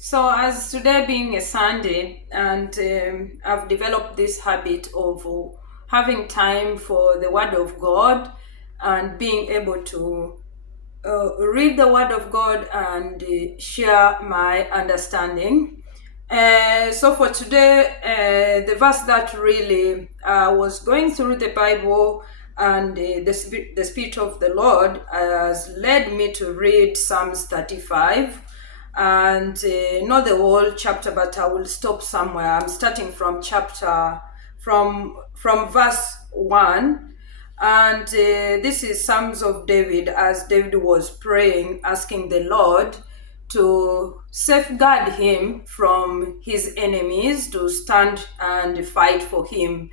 So, as today being a Sunday, and I've developed this habit of having time for the Word of God and being able to read the Word of God and share my understanding. So, for today, the verse that really was going through the Bible and the Spirit of the Lord has led me to read Psalms 35 and not the whole chapter, but I will stop somewhere. I'm starting from from verse 1, and this is Psalms of David, as David was praying, asking the Lord to safeguard him from his enemies, to stand and fight for him.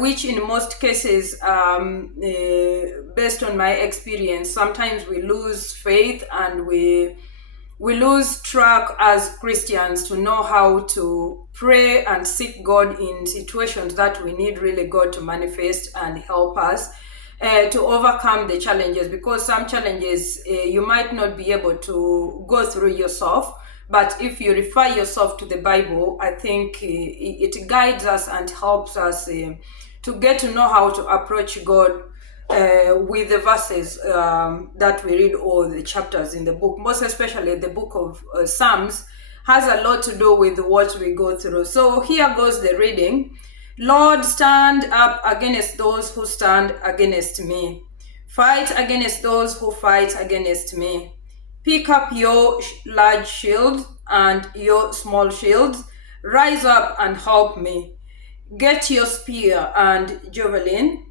Which in most cases, based on my experience, sometimes we lose faith and we lose track as Christians to know how to pray and seek God in situations that we need really God to manifest and help us to overcome the challenges, because some challenges you might not be able to go through yourself. But if you refer yourself to the Bible, I think it guides us and helps us to get to know how to approach God with the verses that we read, or the chapters in the book. Most especially the book of Psalms has a lot to do with what we go through. So here goes the reading. Lord, stand up against those who stand against me. Fight against those who fight against me. Pick up your large shield and your small shields. Rise up and help me. Get your spear and javelin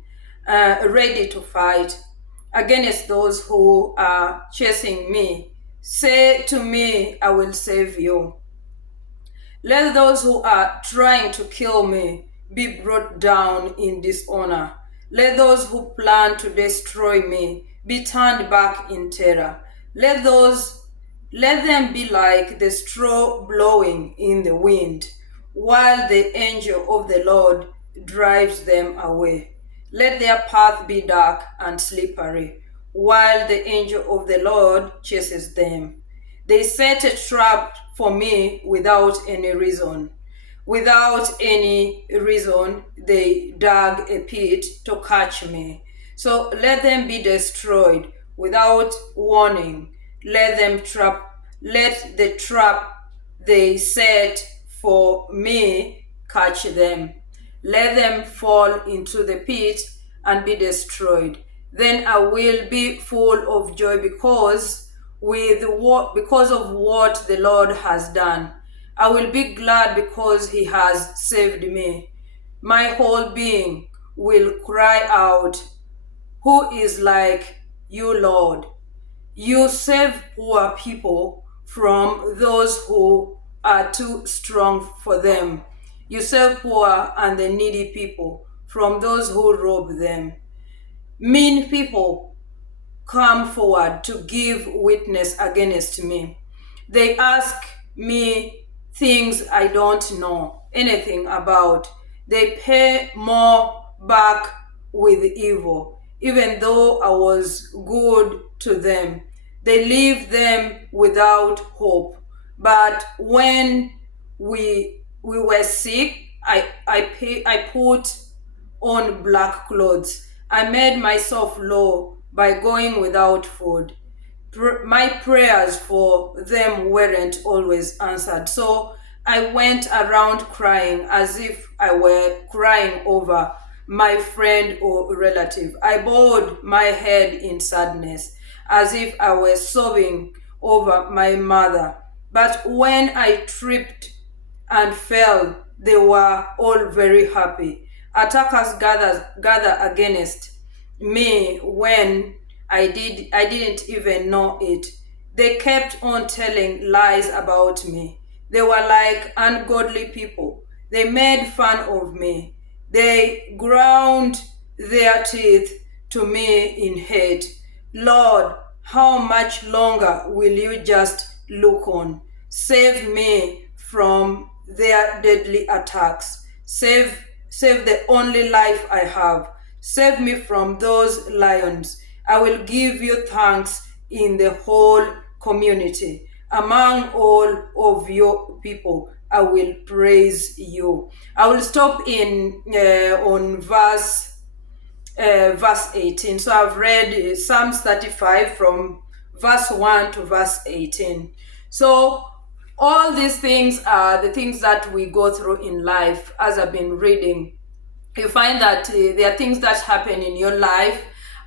ready to fight against those who are chasing me. Say to me, I will save you. Let those who are trying to kill me be brought down in dishonor. Let those who plan to destroy me be turned back in terror. Let them be like the straw blowing in the wind, while the angel of the Lord drives them away. Let their path be dark and slippery, while the angel of the Lord chases them. They set a trap for me without any reason. Without any reason, they dug a pit to catch me. So let them be destroyed without warning. Let the trap they set for me catch them. Let them fall into the pit and be destroyed. Then I will be full of joy because of what the Lord has done. I will be glad because he has saved me. My whole being will cry out, who is like you, Lord? You save poor people from those who are too strong for them. You save poor and the needy people from those who rob them. Mean people come forward to give witness against me. They ask me things I don't know anything about. They pay more back with evil, even though I was good to them. They leave them without hope. But when we were sick, I put on black clothes. I made myself low by going without food. My prayers for them weren't always answered. So I went around crying as if I were crying over my friend or relative. I bowed my head in sadness as if I were sobbing over my mother. But when I tripped and fell, they were all very happy. Attackers gather against me when I didn't even know it. They kept on telling lies about me. They were like ungodly people. They made fun of me. They ground their teeth to me in hate. Lord, how much longer will you just look on? Save me from their deadly attacks. Save the only life I have. Save me from those lions. I will give you thanks in the whole community. among all of your people. I will praise you. I will stop in on verse 18. So I've read Psalms 35 from verse 1 to verse 18. So all these things are the things that we go through in life. As I've been reading, you find that there are things that happen in your life,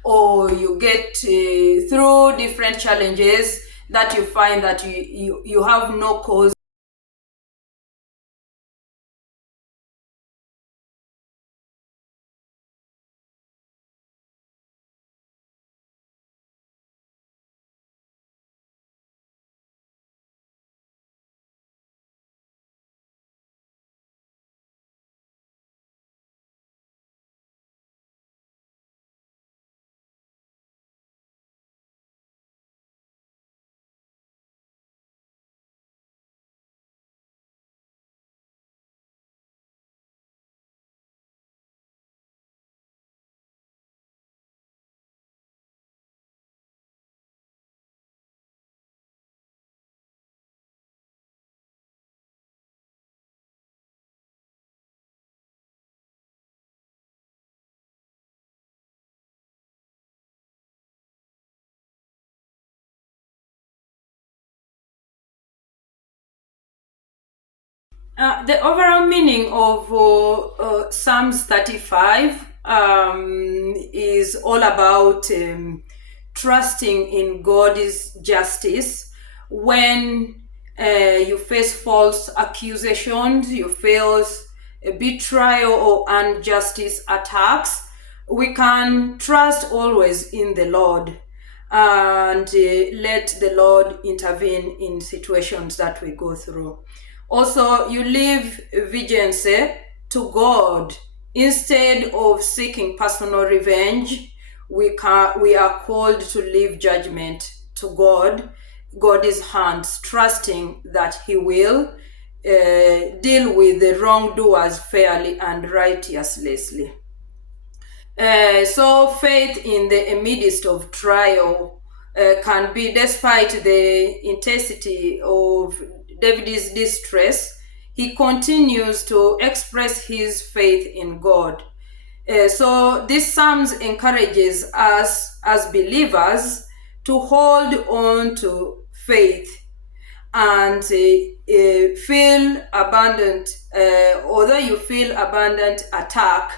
or you get through different challenges that you find that you have no cause. The overall meaning of Psalms 35 is all about trusting in God's justice when you face false accusations, you face a betrayal or injustice attacks. We can trust always in the Lord and let the Lord intervene in situations that we go through. Also, you leave vengeance to God. Instead of seeking personal revenge, we are called to leave judgment to God's hands, trusting that He will deal with the wrongdoers fairly and righteously. So faith in the midst of trial can be, despite the intensity of David's distress, he continues to express his faith in God. So this Psalms encourages us as believers to hold on to faith and feel abandoned, although you feel abandoned, attack,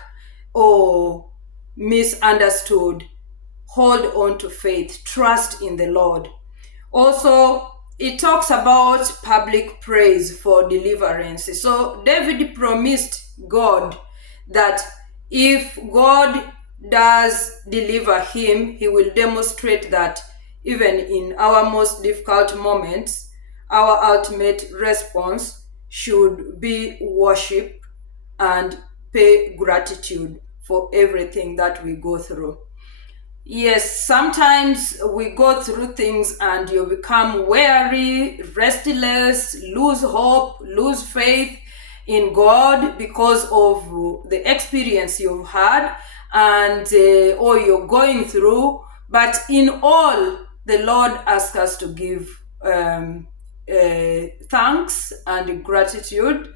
or misunderstood, hold on to faith, trust in the Lord. Also, it talks about public praise for deliverance. So David promised God that if God does deliver him, he will demonstrate that even in our most difficult moments, our ultimate response should be worship and pay gratitude for everything that we go through. Yes, sometimes we go through things and you become weary, restless, lose hope, lose faith in God because of the experience you've had and or you're going through. But in all, the Lord asks us to give thanks and gratitude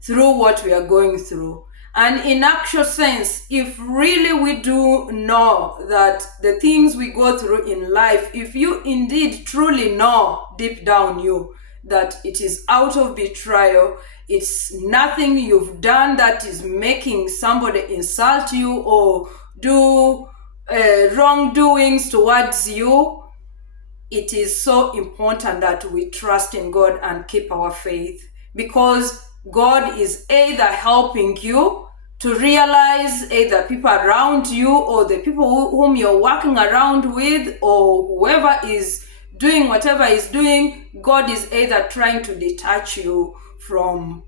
through what we are going through. And in actual sense, if really we do know that the things we go through in life, if you indeed truly know deep down you that it is out of betrayal, it's nothing you've done that is making somebody insult you or do wrongdoings towards you, it is so important that we trust in God and keep our faith, because God is either helping you to realize, either people around you or the people whom you're working around with or whoever is doing whatever is doing, God is either trying to detach you from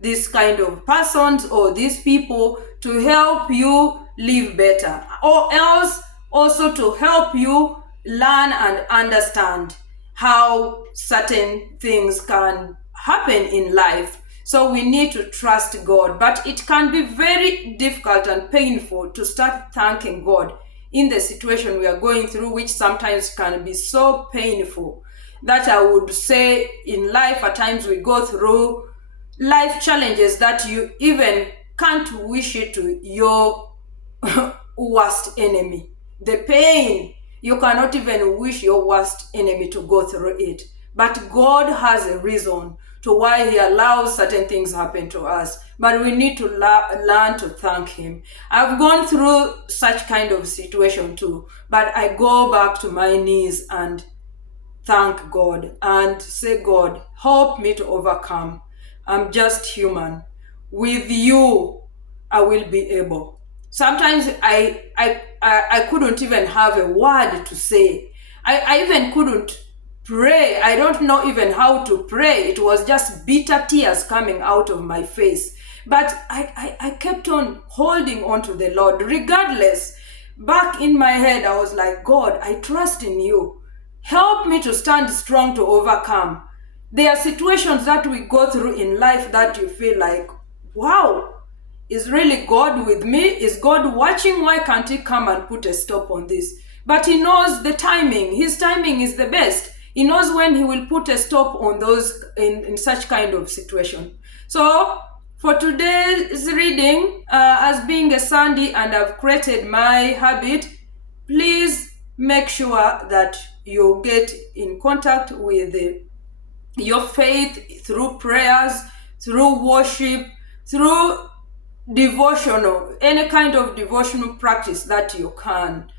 this kind of persons or these people to help you live better, or else also to help you learn and understand how certain things can happen in life. So we need to trust God, but it can be very difficult and painful to start thanking God in the situation we are going through, which sometimes can be so painful. that I would say in life at times we go through life challenges that you even can't wish it to your worst enemy. The pain, you cannot even wish your worst enemy to go through it. But God has a reason to why he allows certain things happen to us. But we need to learn to thank him. I've gone through such kind of situation too, but I go back to my knees and thank God and say, God, help me to overcome. I'm just human. With you, I will be able. Sometimes I couldn't even have a word to say. I even couldn't pray. I don't know even how to pray. It was just bitter tears coming out of my face. But I kept on holding on to the Lord. Regardless, back in my head, I was like, God, I trust in you. Help me to stand strong to overcome. There are situations that we go through in life that you feel like, wow, is really God with me? Is God watching? Why can't he come and put a stop on this? But he knows the timing. His timing is the best. He knows when he will put a stop on those in such kind of situation. So for today's reading, as being a Sunday and I've created my habit, please make sure that you get in contact with your faith through prayers, through worship, through devotional, any kind of devotional practice that you can.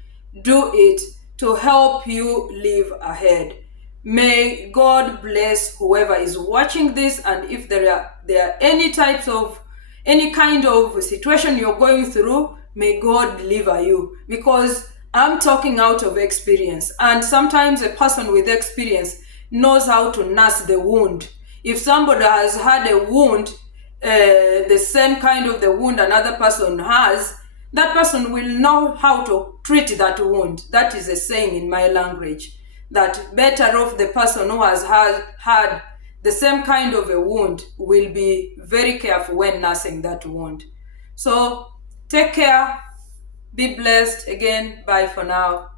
Do it to help you live ahead. May God bless whoever is watching this, and if there are any kind of situation you're going through, may God deliver you, because I'm talking out of experience, and sometimes a person with experience knows how to nurse the wound. If somebody has had a wound, the same kind of the wound another person has, that person will know how to treat that wound. That is a saying in my language, that better off the person who has had the same kind of a wound will be very careful when nursing that wound. So take care, be blessed. Again, bye for now.